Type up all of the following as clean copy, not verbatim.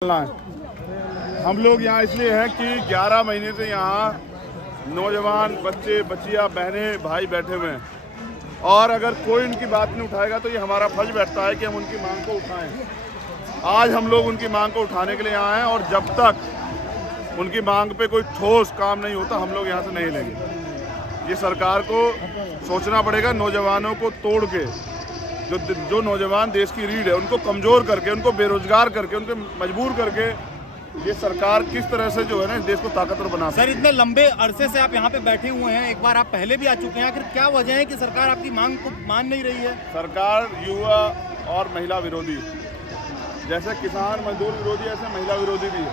हम लोग यहाँ इसलिए हैं कि 11 महीने से यहाँ नौजवान बच्चे बच्चियाँ बहनें भाई बैठे हुए हैं और अगर कोई उनकी बात नहीं उठाएगा तो ये हमारा फर्ज बैठता है कि हम उनकी मांग को उठाएं। आज हम लोग उनकी मांग को उठाने के लिए यहाँ हैं और जब तक उनकी मांग पे कोई ठोस काम नहीं होता हम लोग यहाँ से नहीं लेंगे। ये सरकार को सोचना पड़ेगा, नौजवानों को तोड़ के जो नौजवान देश की रीढ़ है उनको कमज़ोर करके, उनको बेरोजगार करके, उनको मजबूर करके ये सरकार किस तरह से जो है ना देश को ताकतवर बना सकती है। सर, इतने लंबे अरसे से आप यहाँ पे बैठे हुए हैं, एक बार आप पहले भी आ चुके हैं, आखिर क्या वजह है कि सरकार आपकी मांग को मान नहीं रही है? सरकार युवा और महिला विरोधी, जैसे किसान मजदूर विरोधी ऐसे महिला विरोधी भी है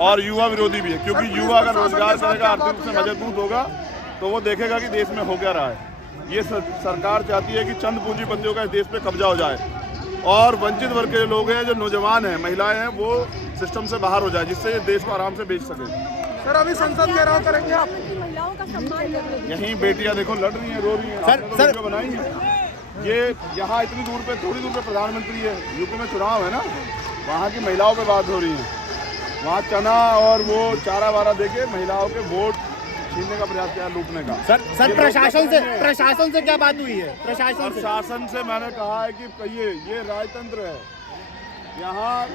और युवा विरोधी भी है, क्योंकि युवा अगर रोजगार करेगा, आर्थिक रूप से मजबूत होगा तो वो देखेगा कि देश में हो क्या रहा है। ये सरकार चाहती है कि चंद पूंजीपतियों का इस देश पे कब्जा हो जाए और वंचित वर्ग के लोग हैं, जो नौजवान हैं, महिलाएं हैं, वो सिस्टम से बाहर हो जाए, जिससे ये देश को आराम से बेच सके। सर, अभी संसद घेराव करेंगे आप? महिलाओं का सम्मान यहीं बेटियां देखो लड़ रही हैं, रो रही हैं, सर बनाई है। ये यहाँ इतनी दूर पे, थोड़ी दूर पे प्रधानमंत्री है, यूपी में चुनाव है ना, वहाँ की महिलाओं पे बात हो रही है। वहाँ चना और वो चारा वारा देके महिलाओं के वोट छीनने का प्रयास किया, लूटने का। सर प्रशासन से क्या बात हुई है? प्रशासन से मैंने कहा है कि कहिए, ये राजतंत्र है, यहाँ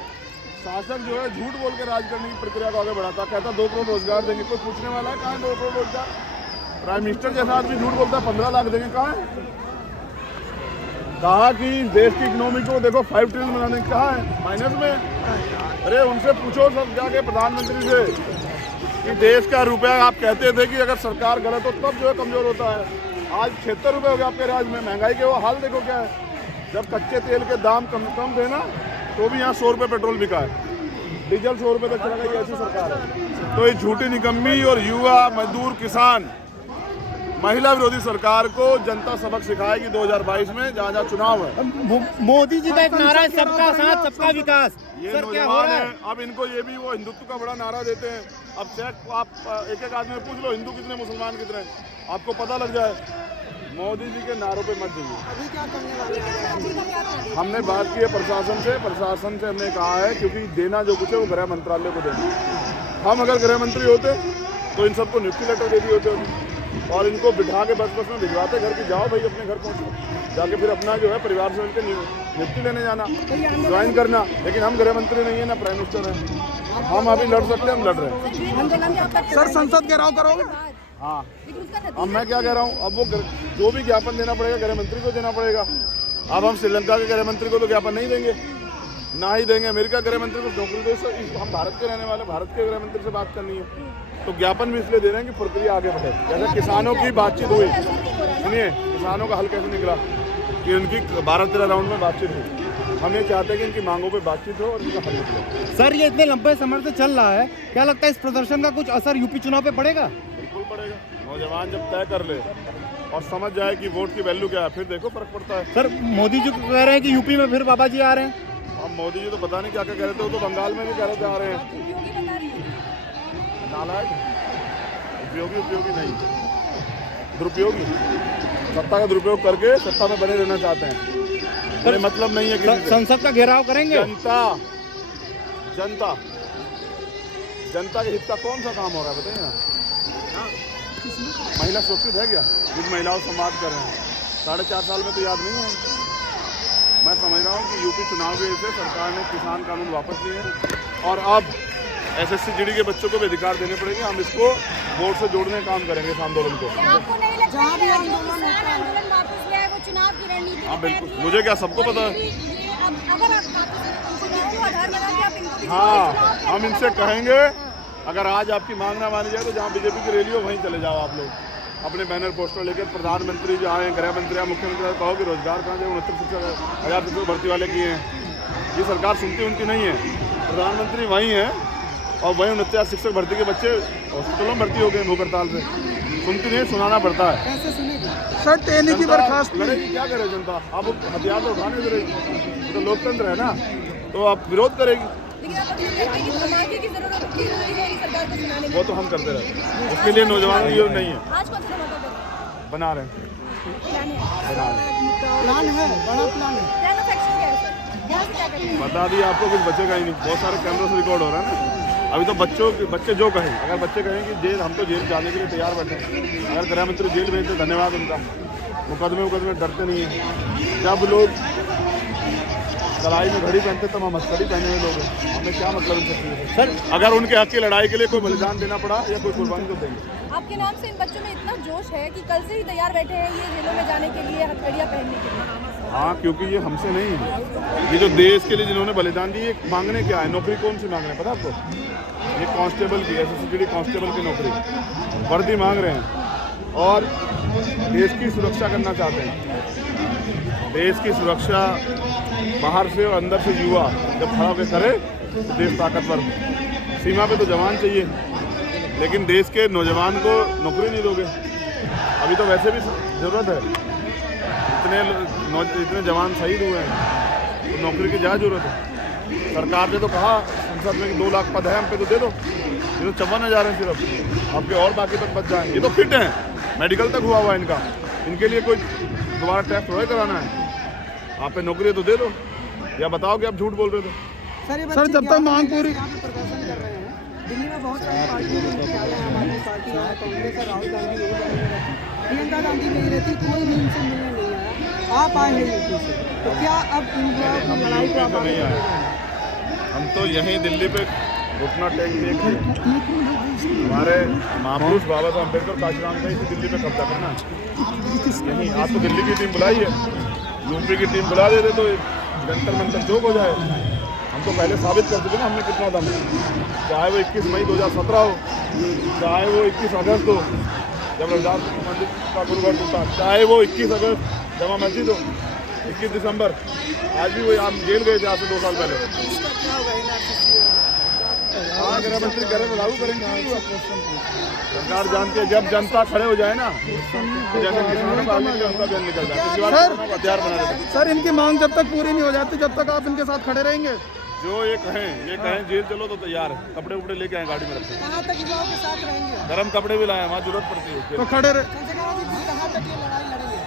शासक जो है झूठ बोल के राज करने की प्रक्रिया को आगे बढ़ाता, कहता 2 करोड़ रोजगार देंगे। कोई पूछने वाला है कहाँ 2 करोड़ रोजगार? प्राइम मिनिस्टर जैसा आदमी झूठ बोलता है 15 लाख देंगे, कहाँ है? कहा कि देश की इकोनॉमी को देखो 5 ट्रिलियन बनाने, कहा है? माइनस में। अरे उनसे पूछो सब जाके प्रधानमंत्री से कि देश का रुपया, आप कहते थे कि अगर सरकार गलत हो तब जो है कमजोर होता है, आज 76 रुपये हो गया आपके राज्य में। महंगाई के वो हाल देखो क्या है। जब कच्चे तेल के दाम कम थे ना तो भी यहाँ 100 रुपये पेट्रोल बिका है, डीजल 100 रुपये तक चला गया। ऐसी सरकार है तो ये झूठी निकम्मी और युवा मजदूर किसान महिला विरोधी सरकार को जनता सबक सिखाएगी 2022 में, जहाँ जहाँ चुनाव है। मोदी जी का एक नारा है, सबका साथ सबका विकास। ये सर, नौजवान है, अब इनको ये भी वो हिंदुत्व का बड़ा नारा देते हैं। अब चेक आप एक आदमी में पूछ लो हिंदू कितने, मुसलमान कितने, आपको पता लग जाए। मोदी जी के नारों पे मत जाइए। अभी क्या करने वाले? हमने बात की है प्रशासन से हमने कहा है, क्योंकि देना जो कुछ है वो गृह मंत्रालय को देना। हम अगर गृह मंत्री होते तो इन सबको नियुक्ति लेटर दे दिए होते और इनको बिठा के बस में भिजवाते घर की, जाओ भाई अपने घर पहुँचो, जाके फिर अपना जो है परिवार से उनके नियुक्ति लेने जाना, ज्वाइन करना। लेकिन हम गृह मंत्री नहीं है ना प्राइम मिनिस्टर है, हम अभी लड़ सकते हैं, हम लड़ रहे हैं। सर, संसद घेराव करोगे? हाँ, अब मैं क्या कह रहा हूँ, अब वो जो भी ज्ञापन देना पड़ेगा गृह मंत्री को देना पड़ेगा। अब हम श्रीलंका के गृह मंत्री को तो ज्ञापन नहीं देंगे, ना ही देंगे। अमेरिका गृह मंत्री को नौकरी दे, हम भारत के रहने वाले, भारत के गृह मंत्री से बात करनी है तो ज्ञापन भी इसलिए दे रहे हैं कि प्रक्रिया आगे बढ़े। जैसे किसानों की बातचीत हुई, सुनिए, किसानों का हल कैसे निकला कि उनकी 12-13 राउंड में बातचीत हुई। हम ये चाहते हैं कि इनकी मांगों पे बातचीत हो और इनका हल निकले। सर, ये इतने लंबे समय से चल रहा है, क्या लगता है इस प्रदर्शन का कुछ असर यूपी चुनाव पे पड़ेगा? बिल्कुल पड़ेगा। नौजवान जब तय कर ले और समझ जाए कि वोट की वैल्यू क्या है, फिर देखो फर्क पड़ता है। सर, मोदी जी कह रहे हैं कि यूपी में फिर बाबा जी आ रहे हैं। अब मोदी जी तो पता नहीं क्या क्या कह रहे थे, वो तो बंगाल में भी कह रहे थे आ रहे हैं। नालायक, उपयोगी नहीं, दुरुपयोगी, सत्ता का दुरुपयोग करके सत्ता में बने रहना चाहते हैं। पर मतलब नहीं है कि संसद का घेराव करेंगे। जनता के हित का कौन सा काम हो रहा है बताइए ना? महिला सुरक्षित है क्या? जिन महिलाओं से संवाद कर रहे हैं 4.5 साल में तो याद नहीं है। मैं समझ रहा हूँ कि यूपी चुनाव के से सरकार ने किसान कानून वापस लिए हैं और अब SSC GD के बच्चों को भी अधिकार देने पड़ेंगे। हम इसको वोट से जोड़ने का काम करेंगे इस आंदोलन को। आपको नहीं लगता है कि किसान आंदोलन वापस लिया है वो चुनाव की रणनीति? हाँ बिल्कुल, मुझे क्या सबको पता है। अगर आप चुनाव को आधार बना के आप इनको, हाँ, हम इनसे कहेंगे अगर आज आपकी मांग ना मानी जाए तो जहाँ बीजेपी की रैली हो वहीं चले जाओ आप लोग, अपने बैनर पोस्टर लेकर। प्रधानमंत्री जो आए, गृह मंत्री आए, मुख्यमंत्री कहो कि रोजगार कहाँ जाए, 69,000 शिक्षक भर्ती वाले किए हैं। ये सरकार सुनती उनकी नहीं है। प्रधानमंत्री वहीं है और वहीं 69,000 शिक्षक भर्ती के बच्चे हॉस्पिटलों में भर्ती हो गए भूख हड़ताल से। सुनती नहीं, सुनाना पड़ता है। कैसे सुनेगी? सर, टेनी की बर्खास्त लड़ेगी, क्या करे जनता? अब हथियार तो उठाने दे, तो लोकतंत्र है ना, तो आप विरोध करेगी। वो तो हम करते रहते, उसके लिए नौजवान की जरूरत नहीं है। आज कौन सा धमाका बना रहे हैं, प्लान है, बड़ा प्लान है। प्लान ऑफ एक्शन क्या है सर? यहाँ से क्या करेंगे? बता दिया आपको, कुछ बचेगा ही नहीं। बहुत सारे कैमरों से रिकॉर्ड हो रहा है ना। अभी तो बच्चे जो कहें, अगर बच्चे कहें कि जेल, हम तो जेल जाने के लिए तैयार बैठे हैं। अगर गृह मंत्री जेल भेजते, धन्यवाद उनका। मुकदमे डरते नहीं है। जब लोग कलाई में घड़ी पहनते तब हम हथकड़ी पहने हुए लोग हैं। हमें क्या मतलब इन सब चीज़ों से? सर अगर उनके हक की लड़ाई के लिए कोई बलिदान देना पड़ा या कोई कुर्बानी तो देंगे। आपके नाम से इन बच्चों में इतना जोश है कि कल से ही तैयार बैठे हैं ये जेलों में जाने के लिए, हथकड़ियाँ पहनने के लिए। हाँ, क्योंकि ये हमसे नहीं है। ये जो देश के लिए जिन्होंने बलिदान दी, ये मांगने क्या है? नौकरी कौन सी मांग रहे हैं पता आपको? ये कांस्टेबल की, SSCD कांस्टेबल की नौकरी, वर्दी मांग रहे हैं और देश की सुरक्षा करना चाहते हैं। देश की सुरक्षा बाहर से और अंदर से युवा जब खड़ा होकर करे तो देश ताकतवर हो। सीमा पे तो जवान चाहिए, लेकिन देश के नौजवान को नौकरी नहीं दोगे। अभी तो वैसे भी ज़रूरत है, इतने जवान शहीद हुए हैं, तो नौकरी की क्या जरूरत है? सरकार ने तो कहा संसद में कि 2 लाख पद है, हम पे तो दे दो। ये तो 54,000 हैं सिर्फ, आपके और बाकी तक बच जाएंगे। ये तो फिट हैं, मेडिकल तक हुआ हुआ है इनका, इनके लिए कोई दोबारा टेस्ट थोड़ा कराना है। आप पे नौकरी तो दे दो, या बताओ कि आप झूठ बोल रहे थे। सर जब तक मांग पूरी, प्रदर्शन कर रहे हैं दिल्ली में, बहुत सारी पार्टियों में आम आदमी पार्टी है, कांग्रेस है, राहुल गांधी यही बने रहती, प्रियंका गांधी नहीं रहती, कोई भी इनसे मिलने नहीं आया। आप आए हैं यूपी से, तो क्या अब इन हम लड़ाई को यूपी से नहीं आए, हम तो यहीं दिल्ली पे घुटना टेक दिए। हमारे महापुरुष बाबा साहब अम्बेडकर काशीराम का इसी दिल्ली पे कब्जा करना है। यहीं आप तो दिल्ली की टीम बुलाई है, यूपी की टीम बुला देते तो जंतर मंतर चौक हो जाए। हम तो पहले साबित कर चुके ना हमने कितना दम है। चाहे वो 21 मई 2017 हो, चाहे वो 21 अगस्त हो जब रविदास मंदिर का गुरुद्वारा टूटा, चाहे वो 21 अगस्त जमा मस्जिद हो, 21 दिसंबर, आज भी वो हम जेल गए थे आज से 2 साल पहले। हाँ, गृह मंत्री कह रहे हैं लागू करेंगे। सरकार जानती है जब जनता खड़े हो जाए ना, तो जैसे किसानों का आगे उनका बयान निकल जाए, हथियार बना देते। सर इनकी मांग जब तक पूरी नहीं हो जाती, जब तक आप इनके साथ खड़े रहेंगे? जो ये कहें जेल चलो तो तैयार है, कपड़े उपड़े लेके आए गाड़ी में रखते हैं। कहाँ तक युवाओं के साथ रहेंगे? गर्म कपड़े भी लाए, वहाँ जरूरत पड़ती है। तो खड़े रहे। संजय गांधी कहाँ तक ये लड़ाई लड़ेंगे?